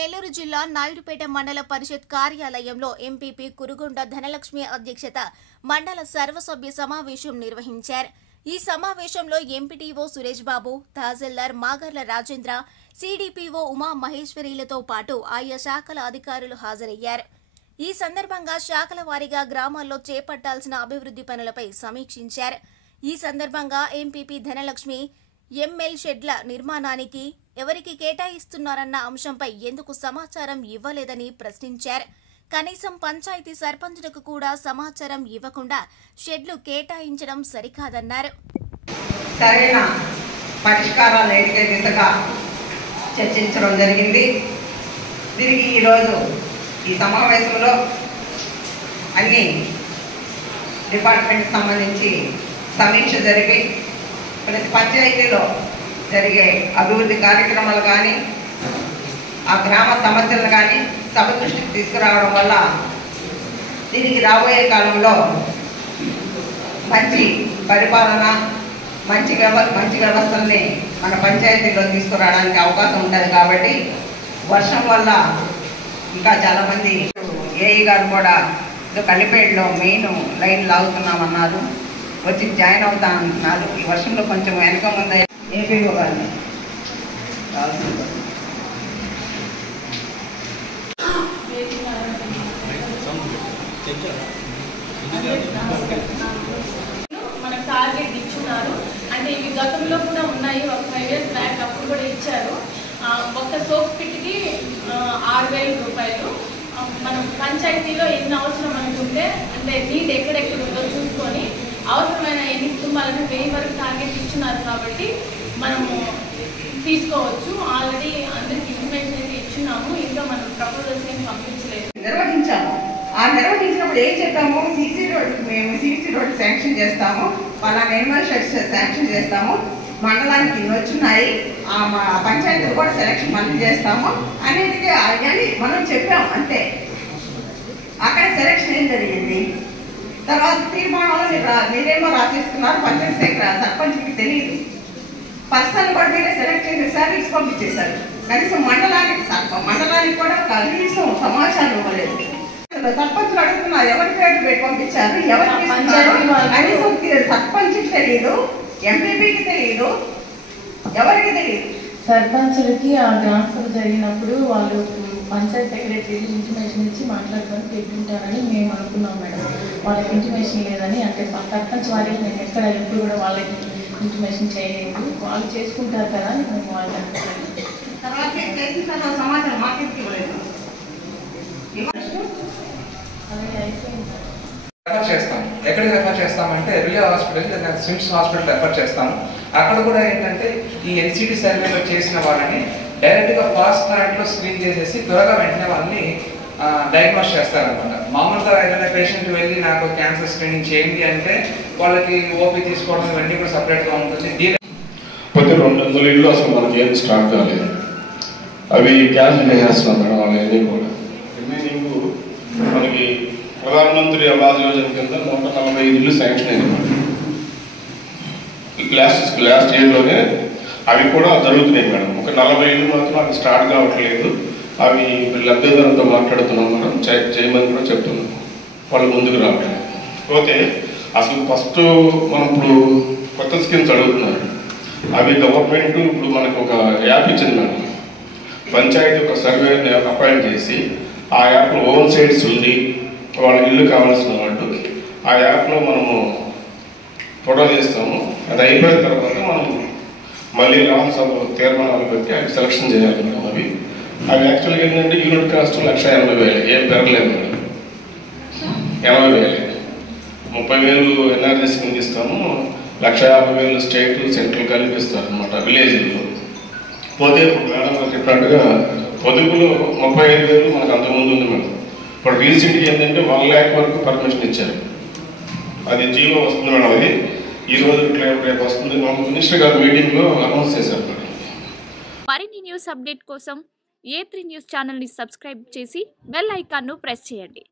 నెల్లూరు జిల్లా నాయుడుపేట మండల పరిషత్ కార్యాలయంలో ఎంపీపీ కురుగొండ ధనలక్ష్మి అధ్యక్షత మండల సర్వసభ్య సమావేశం నిర్వహించారు. ఈ సమావేశంలో ఎంపీటీఓ సురేష్ బాబు, తహసీల్దార్ మాగర్ల రాజేంద్ర, సిడిపిఓ ఉమా మహేశ్వరీలతో పాటు ఆయా శాఖల అధికారులు హాజరయ్యారు. ఈ సందర్భంగా శాఖల వారీగా గ్రామాల్లో చేపట్టాల్సిన అభివృద్ధి పనులపై సమీక్షించారు. ఈ సందర్భంగా ఎంపీపీ ధనలక్ష్మి ఎంఎల్ షెడ్ల నిర్మాణానికి ఎవరికి కేటాయిస్తున్నారన్న అంశంపై ఎందుకు సమాచారం ఇవ్వలేదని ప్రశ్నించారు. కనీసం పంచాయతీ సర్పంచులకు కూడా సమాచారం ఇవ్వకుండా షెడ్లు కేటాయించడం సరికాదన్నారు. సరైన పరిష్కారాలు ఏడికే దిశగా చర్చించడం జరిగింది. దీనికి ఈరోజు ఈ సమావేశంలో అన్ని డిపార్ట్మెంట్కి సంబంధించి సమీక్ష జరిగి ప్రతి పంచాయతీలో జరిగే అభివృద్ధి కార్యక్రమాలు కానీ ఆ గ్రామ సమస్యలను కానీ సభ దృష్టికి తీసుకురావడం వల్ల దీనికి రాబోయే కాలంలో మంచి పరిపాలన, మంచి వ్యవస్థల్ని మన పంచాయతీలో తీసుకురావడానికి అవకాశం ఉంటుంది. కాబట్టి వర్షం వల్ల ఇంకా చాలామంది ఏఈ గారు కూడా కలిపేడులో మెయిన్ లైన్ లాగుతున్నామన్నారు, వచ్చి జాయిన్ అవుతా అంటున్నారు. ఈ వర్షంలో కొంచెం వెనక ముందు ఏపీఓ గారిని మనకు టార్గెట్ ఇచ్చున్నారు. అంటే ఇవి గతంలో కూడా ఉన్నాయి, ఒక 5 years బ్యాక్ అప్పుడు కూడా ఇచ్చారు. ఒక సోప్ కిట్కి 6,000 రూపాయలు. మనం పంచాయతీలో ఎన్ని అవసరం అనుకుంటే అంటే నీట్ ఎక్కడెక్కడ ఉందో చూసుకొని అవసరమైన ఎన్ని కుటుంబాలను 1000 వరకు టార్గెట్ ఇచ్చున్నారు. కాబట్టి మనము తీసుకోవచ్చు. ఆల్రెడీ అందరికి ఇన్ఫర్మేషన్ అయితే ఇచ్చున్నాము. ఇంకా మనం ప్రపోజల్స్ ఏం పంపించలేదు. నిర్వహించాము. ఆ నిర్వహించినప్పుడు ఏం చెప్పాము, మేము సీసీ రోడ్డు శాంక్షన్ చేస్తాము, పలానా ఎనిమల్ షెడ్స్ శాంక్షన్ చేస్తాము, మండలానికి ఇన్ని వచ్చున్నాయి, పంచాయతీలు కూడా సెలక్షన్ మళ్ళీ చేస్తాము అనేది అని మనం చెప్పాము. అంతే. అక్కడ సెలక్షన్ ఏం జరిగింది? తర్వాత తీర్మానాలు మీరేమో రాసేస్తున్నారు, పంచాయతీ సర్పంచ్కి తెలియదు. పర్సన్ కూడా మీరే సెలెక్ట్ చేసేసారు, ఇచ్చి పంపించేశారు. కనీసం మండలానికి కూడా కనీసం సమాచారం ఇవ్వలేదు. సర్పంచ్లు అడుగుతున్నారు, ఎవరి పేరు పెట్టి పంపించారు, ఎవరికి కనీసం సర్పంచ్కి తెలియదు, ఎంపీపీకి తెలియదు, ఎవరికి తెలియదు. సర్పంచులకి ఆ ట్రాన్స్ఫర్ జరిగినప్పుడు వాళ్ళు పంచాయత్ సెక్రటరీ ఇంటిమేషన్ ఇచ్చి మాట్లాడుకొని పెట్టుంటారని మేము అనుకున్నాం మేడం. వాళ్ళకి ఇంటిమేషన్ లేదని, అంటే సర్పంచ్ వారికి నేను ఎక్కడ ఎప్పుడు కూడా వాళ్ళకి ఇంటిమేషన్ చేయలేదు. వాళ్ళు చేసుకుంటారు కదా అని మేము వాళ్ళు సమాచారం మాకెందుకు ఇవ్వలేదు? రెఫర్ చేస్తాం. ఎక్కడికి రెఫర్ చేస్తామంటే రియా హాస్పిటల్, సిమ్స్ హాస్పిటల్ రెఫర్ చేస్తాము. అక్కడ కూడా ఏంటంటే ఈ ఎన్సిటీ సర్వేలో చేసిన వాళ్ళని డైరెక్ట్గా ఫాస్ట్ ట్రాక్లో స్క్రీన్ చేసేసి త్వరగా వెంటనే వాళ్ళని డయాగ్నోస్ చేస్తారనమాట. మామూలుగా ఏదైనా పేషెంట్ వెళ్ళి నాకు క్యాన్సర్ స్క్రీనింగ్ చేయండి అంటే వాళ్ళకి ఓపీ తీసుకోవడం ఇవన్నీ కూడా సపరేట్గా ఉంటుంది. పోతే 200 ఇళ్ళు అసలు మనకి ఏం స్టార్ట్ కాలేదు, అవి క్యాన్సిల్ చేసేస్తున్నాం మేడం. వాళ్ళని కూడా రిమైనింగ్ మనకి ప్రధానమంత్రి ఆవాస్ యోజన కింద 145 ఇళ్ళు శాంక్షన్ అయింది. లాస్ట్ ఇయర్లోనే అవి కూడా జరుగుతున్నాయి మేడం. ఒక 40 ఇళ్ళు మాత్రం అవి స్టార్ట్ కావట్లేదు. అవి లబ్ధిదారులతో మాట్లాడుతున్నాం మేడం, చేయమని కూడా చెప్తున్నాం. వాళ్ళు ముందుకు రావట్లేదు. పోతే అసలు ఫస్ట్ మనం ఇప్పుడు కొత్త స్కీమ్స్ అడుగుతున్నారు. అవి గవర్నమెంట్ ఇప్పుడు మనకు ఒక యాప్ ఇచ్చింది మేడం. పంచాయతీ ఒక సర్వేని అపాయింట్ చేసి ఆ యాప్లో ఓన్ సైడ్స్ ఉంది, వాళ్ళకి ఇల్లు కావాల్సిన వాళ్ళు ఆ యాప్లో మనము ఫోటో తీస్తాము. అది అయిపోయిన తర్వాత మనం మళ్ళీ రామసభ తీర్మానాలు పెట్టి అవి సెలక్షన్ చేయాలి మేడం. అవి యాక్చువల్గా ఏంటంటే యూనిట్ కాస్ట్ 1,80,000, ఏం పెరగలేదు మేడం. 80,000, 30,000 ఎన్ఆర్జీస్ కింద ఇస్తాము, 1,50,000 స్టేట్ సెంట్రల్ కల్పిస్తారు అనమాట విలేజ్లో. పోతే ఇప్పుడు మేడం గారు చెప్పినట్టుగా పొదుపులో 35,000 మనకు అంతకుముందు ఉంది మేడం. ఇప్పుడు రీసెంట్గా ఏంటంటే 1 lakh వరకు పర్మిషన్ ఇచ్చారు. అది జీవో వస్తుంది మేడం. అది ఈరోజు రేపు వస్తుంది. మినిస్టర్ గారు మీటింగ్లో అనౌన్స్ చేశారు మేడం. మరిన్ని న్యూస్ అప్డేట్ కోసం A3 న్యూస్ ఛానల్ని సబ్స్క్రైబ్ చేసి బెల్ ఐకాన్ను ప్రెస్ చేయండి.